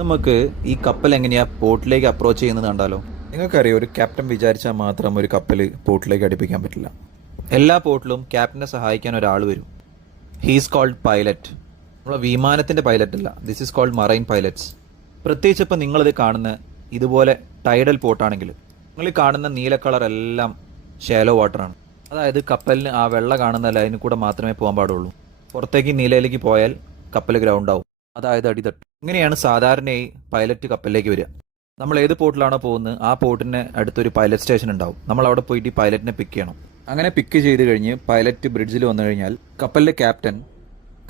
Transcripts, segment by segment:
നമുക്ക് ഈ കപ്പൽ എങ്ങനെയാ പോർട്ടിലേക്ക് അപ്രോച്ച് ചെയ്യുന്നത് കണ്ടാലോ. നിങ്ങൾക്കറിയാം, ഒരു ക്യാപ്റ്റൻ വിചാരിച്ചാൽ മാത്രം ഒരു കപ്പൽ പോർട്ടിലേക്ക് അടുപ്പിക്കാൻ പറ്റില്ല. എല്ലാ പോർട്ടിലും ക്യാപ്റ്റനെ സഹായിക്കാൻ ഒരാൾ വരും. He's called pilot. നമ്മളെ വിമാനത്തിന്റെ പൈലറ്റ് അല്ല, this is called marine pilots. പ്രത്യേകിച്ച് ഇപ്പം നിങ്ങളിത് കാണുന്ന ഇതുപോലെ ടൈഡൽ പോർട്ടാണെങ്കിൽ നിങ്ങൾ ഈ കാണുന്ന നീല കളർ എല്ലാം ഷാലോ വാട്ടറാണ്. അതായത് കപ്പലിന് ആ വെള്ള കാണുന്ന ലൈനിൽ കൂടെ മാത്രമേ പോകാൻ പാടുള്ളൂ. പുറത്തേക്ക് നീലയിലേക്ക് പോയാൽ കപ്പൽ ഗ്രൗണ്ട് ആവും, അതായത് അടിതട്ട്. ഇങ്ങനെയാണ് സാധാരണയായി പൈലറ്റ് കപ്പലിലേക്ക് വരിക. നമ്മൾ ഏത് പോർട്ടിലാണോ പോകുന്നത് ആ പോർട്ടിന് അടുത്തൊരു പൈലറ്റ് സ്റ്റേഷൻ ഉണ്ടാവും. നമ്മൾ അവിടെ പോയിട്ട് ഈ പൈലറ്റിനെ പിക്ക് ചെയ്യണം. അങ്ങനെ പിക്ക് ചെയ്ത് കഴിഞ്ഞ് പൈലറ്റ് ബ്രിഡ്ജിൽ വന്നു കഴിഞ്ഞാൽ കപ്പലിലെ ക്യാപ്റ്റൻ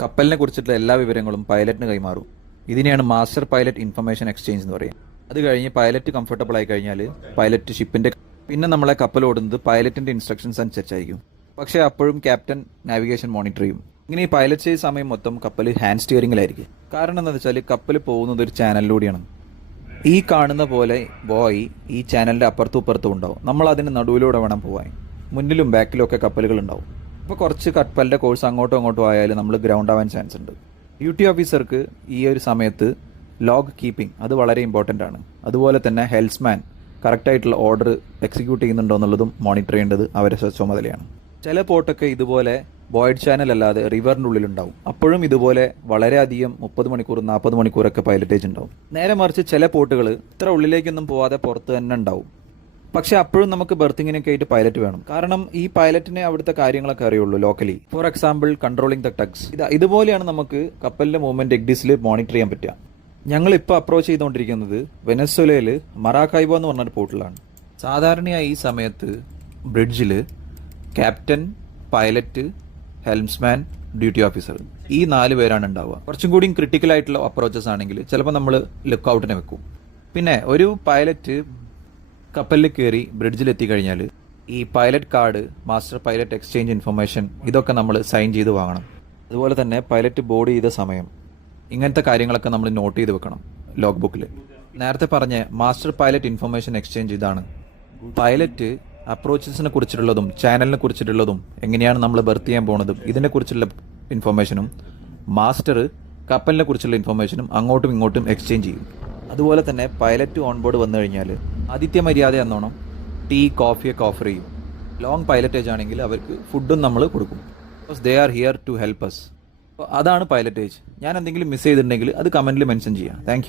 കപ്പലിനെ കുറിച്ചിട്ടുള്ള എല്ലാ വിവരങ്ങളും പൈലറ്റിന് കൈമാറും. ഇതിനെയാണ് മാസ്റ്റർ പൈലറ്റ് ഇൻഫർമേഷൻ എക്സ്ചേഞ്ച് എന്ന് പറയും. അത് കഴിഞ്ഞ് പൈലറ്റ് കംഫർട്ടബിൾ ആയി കഴിഞ്ഞാൽ പൈലറ്റ് ഷിപ്പിന്റെ പിന്നെ നമ്മളെ കപ്പൽ ഓടുന്നത് പൈലറ്റിന്റെ ഇൻസ്ട്രക്ഷൻസ് അനുസരിച്ചായിരിക്കും. പക്ഷേ അപ്പോഴും ക്യാപ്റ്റൻ നാവിഗേഷൻ മോണിറ്റർ ചെയ്യും. ഇങ്ങനെ ഈ പൈലറ്റ് ചെയ്ത സമയം മൊത്തം കപ്പൽ ഹാൻഡ് സ്റ്റിയറിംഗിലായിരിക്കും. കാരണം എന്താണെന്ന് വെച്ചാൽ കപ്പൽ പോകുന്നത് ഒരു ചാനലിലൂടെയാണ്. ഈ കാണുന്ന പോലെ ബോയ് ഈ ചാനലിന്റെ അപ്പുറത്തും ഇപ്പുറത്തും ഉണ്ടാവും. നമ്മൾ അതിന് നടുവിലൂടെ വേണം പോകാൻ. മുന്നിലും ബാക്കിലും ഒക്കെ കപ്പലുകൾ ഉണ്ടാവും. അപ്പോൾ കുറച്ച് കപ്പലിന്റെ കോഴ്സ് അങ്ങോട്ടും ഇങ്ങോട്ടും ആയാലും നമ്മൾ ഗ്രൗണ്ട് ആവാൻ ചാൻസ് ഉണ്ട്. ഡ്യൂട്ടി ഓഫീസർക്ക് ഈ ഒരു സമയത്ത് ലോഗ് കീപ്പിംഗ് അത് വളരെ ഇമ്പോർട്ടൻ്റ് ആണ്. അതുപോലെ തന്നെ ഹെൽസ്മാൻ കറക്റ്റായിട്ടുള്ള ഓർഡർ എക്സിക്യൂട്ട് ചെയ്യുന്നുണ്ടോ എന്നുള്ളതും മോണിറ്റർ ചെയ്യേണ്ടത് അവരുടെ ചുമതലയാണ്. ചില പോർട്ടൊക്കെ ഇതുപോലെ ബോയ്ഡ് ചാനൽ അല്ലാതെ റിവറിൻ്റെ ഉള്ളിലുണ്ടാവും. അപ്പോഴും ഇതുപോലെ വളരെയധികം 30 മണിക്കൂർ 40 മണിക്കൂറൊക്കെ പൈലറ്റേജ് ഉണ്ടാവും. നേരെ മറിച്ച് ചില പോർട്ടുകൾ ഇത്ര ഉള്ളിലേക്കൊന്നും പോവാതെ പുറത്ത് തന്നെ ഉണ്ടാവും. പക്ഷെ അപ്പോഴും നമുക്ക് ബെർത്തിങ്ങിനൊക്കെ ആയിട്ട് പൈലറ്റ് വേണം. കാരണം ഈ പൈലറ്റിനെ അവിടുത്തെ കാര്യങ്ങളൊക്കെ അറിയുള്ളൂ locally. For example controlling the tugs. ഇതുപോലെയാണ് നമുക്ക് കപ്പലിന്റെ മൂവ്മെന്റ് എഗ്ഡിസിൽ മോണിറ്റർ ചെയ്യാൻ പറ്റുക. ഞങ്ങൾ ഇപ്പോൾ അപ്രോച്ച് ചെയ്തുകൊണ്ടിരിക്കുന്നത് വെനസ്വേലയിൽ മറാക്കൈബോ എന്ന് പറഞ്ഞൊരു പോർട്ടിലാണ്. സാധാരണയായി ഈ സമയത്ത് ബ്രിഡ്ജിൽ ക്യാപ്റ്റൻ, പൈലറ്റ്, ഹെൽംസ്മാൻ, ഡ്യൂട്ടി ഓഫീസർ ഈ 4 പേരാണ് ഉണ്ടാവുക. കുറച്ചും കൂടി ക്രിട്ടിക്കൽ ആയിട്ടുള്ള അപ്രോച്ചസ് ആണെങ്കിൽ ചിലപ്പോൾ നമ്മൾ ലുക്ക് ഔട്ടിനെ വെക്കും. പിന്നെ ഒരു പൈലറ്റ് കപ്പലിൽ കയറി ബ്രിഡ്ജിലെത്തി കഴിഞ്ഞാൽ ഈ pilot card, master pilot exchange information ഇതൊക്കെ നമ്മൾ സൈൻ ചെയ്ത് വാങ്ങണം. അതുപോലെ തന്നെ പൈലറ്റ് ബോർഡ് ചെയ്ത സമയം ഇങ്ങനത്തെ കാര്യങ്ങളൊക്കെ നമ്മൾ നോട്ട് ചെയ്ത് വെക്കണം ലോഗ് ബുക്കിൽ. നേരത്തെ പറഞ്ഞ മാസ്റ്റർ പൈലറ്റ് ഇൻഫർമേഷൻ എക്സ്ചേഞ്ച് ഇതാണ്. പൈലറ്റ് അപ്രോച്ചസിനെ കുറിച്ചിട്ടുള്ളതും ചാനലിനെ കുറിച്ചിട്ടുള്ളതും എങ്ങനെയാണ് നമ്മൾ ബെർത്ത് ചെയ്യാൻ പോകുന്നതും ഇതിനെക്കുറിച്ചുള്ള ഇൻഫർമേഷനും മാസ്റ്റർ കപ്പലിനെ കുറിച്ചുള്ള ഇൻഫർമേഷനും അങ്ങോട്ടും ഇങ്ങോട്ടും എക്സ്ചേഞ്ച് ചെയ്യും. അതുപോലെ തന്നെ പൈലറ്റ് ഓൺ ബോർഡ് വന്നു കഴിഞ്ഞാൽ ആതിഥ്യ മര്യാദ എന്നോണം ടീ, കോഫിയൊക്കെ ഓഫർ ചെയ്യും. ലോങ് പൈലറ്റേജ് ആണെങ്കിൽ അവർക്ക് ഫുഡും നമ്മൾ കൊടുക്കും. Because they are here to help us. അതാണ് പൈലറ്റേജ്. ഞാൻ എന്തെങ്കിലും മിസ് ചെയ്തിട്ടുണ്ടെങ്കിൽ അത് കമൻറ്റിൽ മെൻഷൻ ചെയ്യാം. താങ്ക്